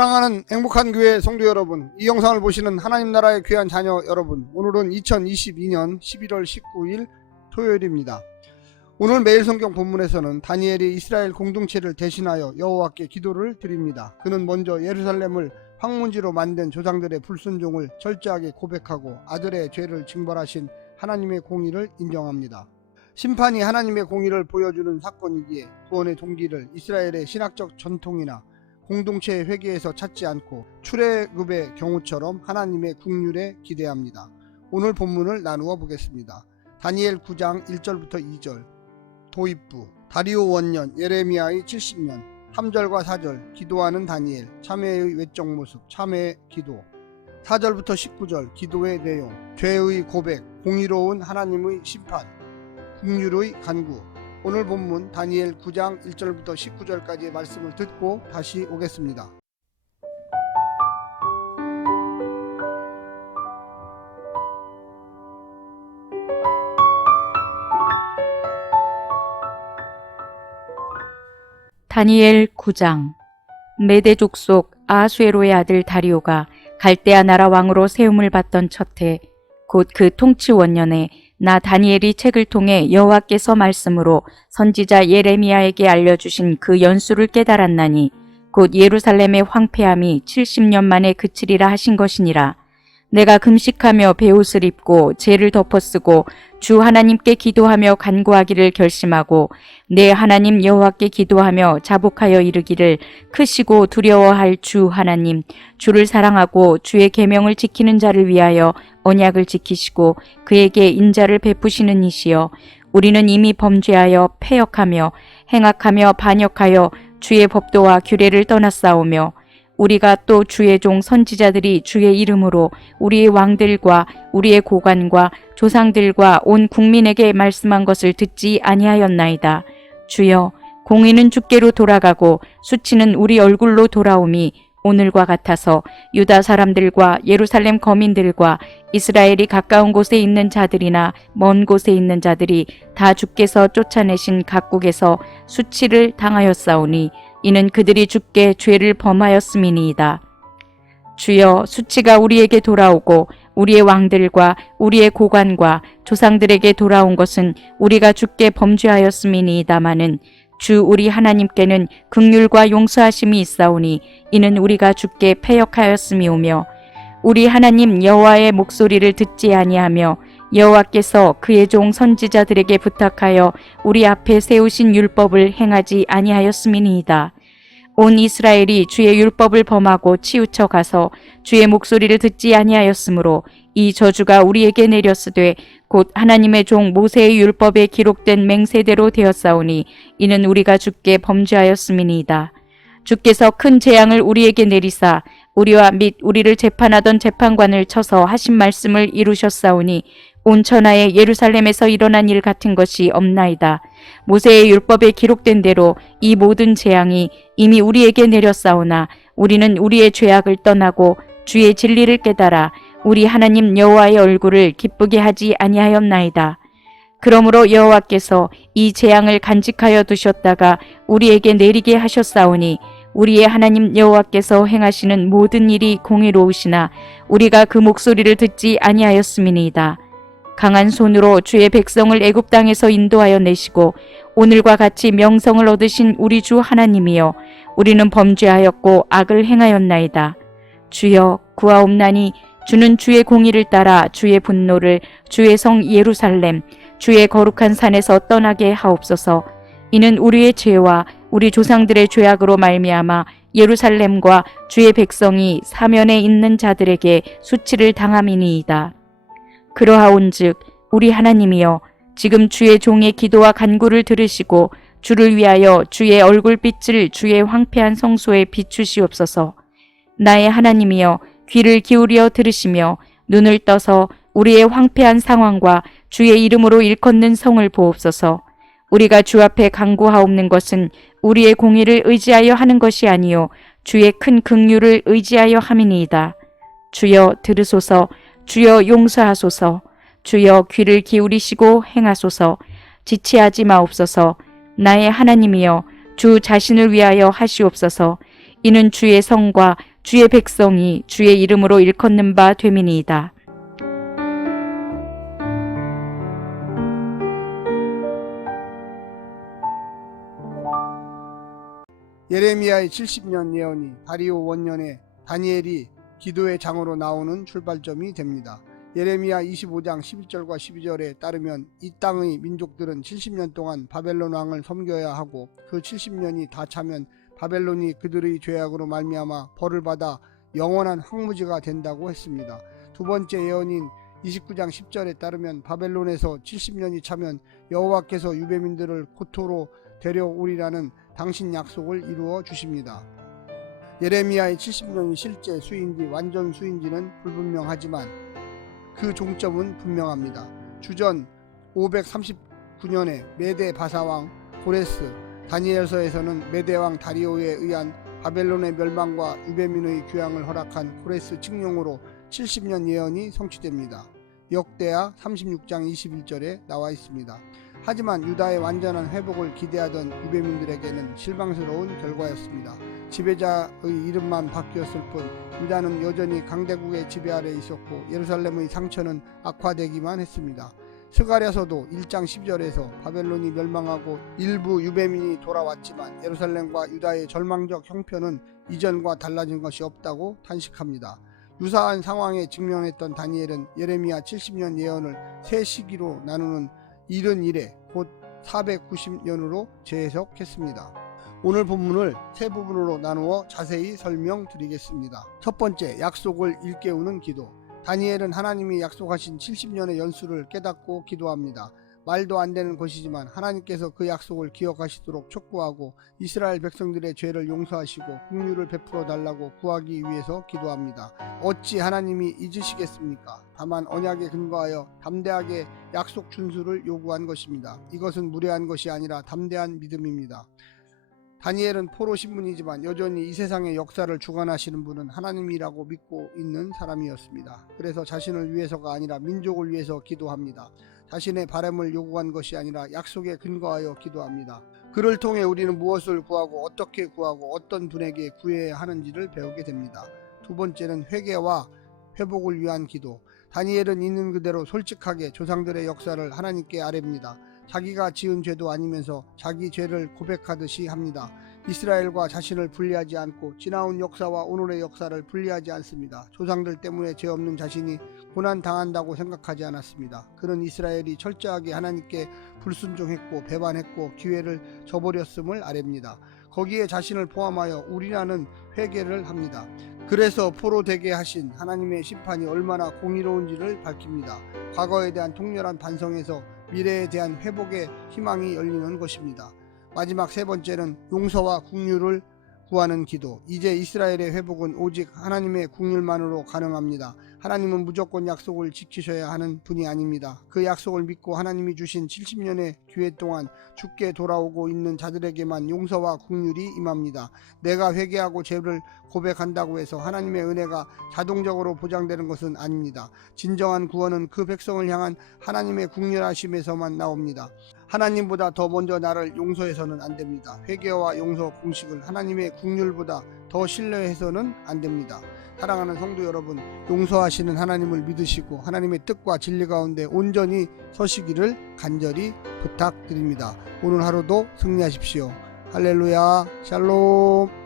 사랑하는 행복한 교회 성도 여러분, 이 영상을 보시는 하나님 나라의 귀한 자녀 여러분, 오늘은 2022년 11월 19일 토요일입니다. 오늘 매일 성경 본문에서는 다니엘이 이스라엘 공동체를 대신하여 여호와께 기도를 드립니다. 그는 먼저 예루살렘을 황문지로 만든 조상들의 불순종을 철저하게 고백하고 아들의 죄를 징벌하신 하나님의 공의를 인정합니다. 심판이 하나님의 공의를 보여주는 사건이기에 구원의 동기를 이스라엘의 신학적 전통이나 공동체의 회개에서 찾지 않고 출애굽의 경우처럼 하나님의 국률에 기대합니다. 오늘 본문을 나누어 보겠습니다. 다니엘 9장 1절부터 2절. 도입부 다리오 원년 예레미야의 70년 3절과 4절. 기도하는 다니엘 참회의 외적 모습 참회 기도. 4절부터 19절. 기도의 내용 죄의 고백 공의로운 하나님의 심판 국률의 간구. 오늘 본문 다니엘 9장 1절부터 19절까지의 말씀을 듣고 다시 오겠습니다. 다니엘 9장. 메대 족속 아하수에로의 아들 다리오가 갈대아 나라 왕으로 세움을 받던 첫해 곧 그 통치 원년에 나 다니엘이 책을 통해 여호와께서 말씀으로 선지자 예레미야에게 알려주신 그 연수를 깨달았나니 곧 예루살렘의 황폐함이 70년 만에 그치리라 하신 것이니라. 내가 금식하며 베옷을 입고 죄를 덮어쓰고 주 하나님께 기도하며 간구하기를 결심하고 내 하나님 여호와께 기도하며 자복하여 이르기를 크시고 두려워할 주 하나님 주를 사랑하고 주의 계명을 지키는 자를 위하여 언약을 지키시고 그에게 인자를 베푸시는 이시여 우리는 이미 범죄하여 패역하며 행악하며 반역하여 주의 법도와 규례를 떠났사오며 우리가 또 주의 종 선지자들이 주의 이름으로 우리의 왕들과 우리의 고관과 조상들과 온 국민에게 말씀한 것을 듣지 아니하였나이다. 주여 공의는 주께로 돌아가고 수치는 우리 얼굴로 돌아오미 오늘과 같아서 유다 사람들과 예루살렘 거민들과 이스라엘이 가까운 곳에 있는 자들이나 먼 곳에 있는 자들이 다 주께서 쫓아내신 각국에서 수치를 당하였사오니 이는 그들이 주께 죄를 범하였음이니이다. 주여 수치가 우리에게 돌아오고 우리의 왕들과 우리의 고관과 조상들에게 돌아온 것은 우리가 주께 범죄하였음이니이다마는 주 우리 하나님께는 긍휼과 용서하심이 있사오니 이는 우리가 주께 패역하였음이오며 우리 하나님 여호와의 목소리를 듣지 아니하며 여호와께서 그의 종 선지자들에게 부탁하여 우리 앞에 세우신 율법을 행하지 아니하였음이니이다. 온 이스라엘이 주의 율법을 범하고 치우쳐 가서 주의 목소리를 듣지 아니하였으므로 이 저주가 우리에게 내렸으되 곧 하나님의 종 모세의 율법에 기록된 맹세대로 되었사오니 이는 우리가 주께 범죄하였음이니이다. 주께서 큰 재앙을 우리에게 내리사 우리와 및 우리를 재판하던 재판관을 쳐서 하신 말씀을 이루셨사오니 온 천하에 예루살렘에서 일어난 일 같은 것이 없나이다. 모세의 율법에 기록된 대로 이 모든 재앙이 이미 우리에게 내렸사오나 우리는 우리의 죄악을 떠나고 주의 진리를 깨달아 우리 하나님 여호와의 얼굴을 기쁘게 하지 아니하였나이다. 그러므로 여호와께서 이 재앙을 간직하여 두셨다가 우리에게 내리게 하셨사오니 우리의 하나님 여호와께서 행하시는 모든 일이 공의로우시나 우리가 그 목소리를 듣지 아니하였음이니이다. 강한 손으로 주의 백성을 애굽 땅에서 인도하여 내시고 오늘과 같이 명성을 얻으신 우리 주 하나님이여 우리는 범죄하였고 악을 행하였나이다. 주여 구하옵나니 주는 주의 공의를 따라 주의 분노를 주의 성 예루살렘 주의 거룩한 산에서 떠나게 하옵소서. 이는 우리의 죄와 우리 조상들의 죄악으로 말미암아 예루살렘과 주의 백성이 사면에 있는 자들에게 수치를 당함이니이다. 그러하온즉 우리 하나님이여 지금 주의 종의 기도와 간구를 들으시고 주를 위하여 주의 얼굴빛을 주의 황폐한 성소에 비추시옵소서. 나의 하나님이여 귀를 기울여 들으시며 눈을 떠서 우리의 황폐한 상황과 주의 이름으로 일컫는 성을 보옵소서. 우리가 주 앞에 간구하옵는 것은 우리의 공의를 의지하여 하는 것이 아니요 주의 큰 긍휼을 의지하여 함이니이다. 주여 들으소서. 주여 용서하소서. 주여 귀를 기울이시고 행하소서. 지체하지 마옵소서. 나의 하나님이여 주 자신을 위하여 하시옵소서. 이는 주의 성과 주의 백성이 주의 이름으로 일컫는 바 됨이니이다. 예레미야의 70년 예언이 다리오 원년에 다니엘이 기도의 장으로 나오는 출발점이 됩니다. 예레미야 25장 11절과 12절에 따르면 이 땅의 민족들은 70년 동안 바벨론 왕을 섬겨야 하고 그 70년이 다 차면 바벨론이 그들의 죄악으로 말미암아 벌을 받아 영원한 황무지가 된다고 했습니다. 두 번째 예언인 29장 10절에 따르면 바벨론에서 70년이 차면 여호와께서 유대민들을 고토로 데려오리라는 당신 약속을 이루어 주십니다. 예레미야의 70년이 실제 수인지 완전 수인지는 불분명하지만 그 종점은 분명합니다. 주전 539년에 메데 바사왕 고레스, 다니엘서에서는 메대왕 다리오에 의한 바벨론의 멸망과 유대민의 귀향을 허락한 고레스 칙령으로 70년 예언이 성취됩니다. 역대하 36장 21절에 나와 있습니다. 하지만 유다의 완전한 회복을 기대하던 유대민들에게는 실망스러운 결과였습니다. 지배자의 이름만 바뀌었을 뿐 유다는 여전히 강대국의 지배 아래 있었고 예루살렘의 상처는 악화되기만 했습니다. 스가랴서도 1장 10절에서 바벨론이 멸망하고 일부 유대민이 돌아왔지만 예루살렘과 유다의 절망적 형편은 이전과 달라진 것이 없다고 탄식합니다. 유사한 상황에 직면했던 다니엘은 예레미야 70년 예언을 세 시기로 나누는 71회 곧 490년으로 재해석했습니다. 오늘 본문을 세 부분으로 나누어 자세히 설명드리겠습니다. 첫 번째, 약속을 일깨우는 기도. 다니엘은 하나님이 약속하신 70년의 연수를 깨닫고 기도합니다. 말도 안 되는 것이지만 하나님께서 그 약속을 기억하시도록 촉구하고 이스라엘 백성들의 죄를 용서하시고 긍휼을 베풀어 달라고 구하기 위해서 기도합니다. 어찌 하나님이 잊으시겠습니까? 다만 언약에 근거하여 담대하게 약속 준수를 요구한 것입니다. 이것은 무례한 것이 아니라 담대한 믿음입니다. 다니엘은 포로 신분이지만 여전히 이 세상의 역사를 주관하시는 분은 하나님이라고 믿고 있는 사람이었습니다. 그래서 자신을 위해서가 아니라 민족을 위해서 기도합니다. 자신의 바람을 요구한 것이 아니라 약속에 근거하여 기도합니다. 그를 통해 우리는 무엇을 구하고 어떻게 구하고 어떤 분에게 구해야 하는지를 배우게 됩니다. 두 번째는 회개와 회복을 위한 기도. 다니엘은 있는 그대로 솔직하게 조상들의 역사를 하나님께 아뢰입니다. 자기가 지은 죄도 아니면서 자기 죄를 고백하듯이 합니다. 이스라엘과 자신을 분리하지 않고 지나온 역사와 오늘의 역사를 분리하지 않습니다. 조상들 때문에 죄 없는 자신이 고난당한다고 생각하지 않았습니다. 그는 이스라엘이 철저하게 하나님께 불순종했고 배반했고 기회를 저버렸음을 아뢰입니다. 거기에 자신을 포함하여 우리라는 회개를 합니다. 그래서 포로 되게 하신 하나님의 심판이 얼마나 공의로운지를 밝힙니다. 과거에 대한 통렬한 반성에서 미래에 대한 회복의 희망이 열리는 것입니다. 마지막 세 번째는 용서와 긍휼을 구하는 기도. 이제 이스라엘의 회복은 오직 하나님의 긍휼만으로 가능합니다. 하나님은 무조건 약속을 지키셔야 하는 분이 아닙니다. 그 약속을 믿고 하나님이 주신 70년의 기회 동안 죽게 돌아오고 있는 자들에게만 용서와 긍휼이 임합니다. 내가 회개하고 죄를 고백한다고 해서 하나님의 은혜가 자동적으로 보장되는 것은 아닙니다. 진정한 구원은 그 백성을 향한 하나님의 긍휼하심에서만 나옵니다. 하나님보다 더 먼저 나를 용서해서는 안 됩니다. 회개와 용서 공식을 하나님의 긍휼보다 더 신뢰해서는 안 됩니다. 사랑하는 성도 여러분, 용서하시는 하나님을 믿으시고 하나님의 뜻과 진리 가운데 온전히 서시기를 간절히 부탁드립니다. 오늘 하루도 승리하십시오. 할렐루야, 샬롬.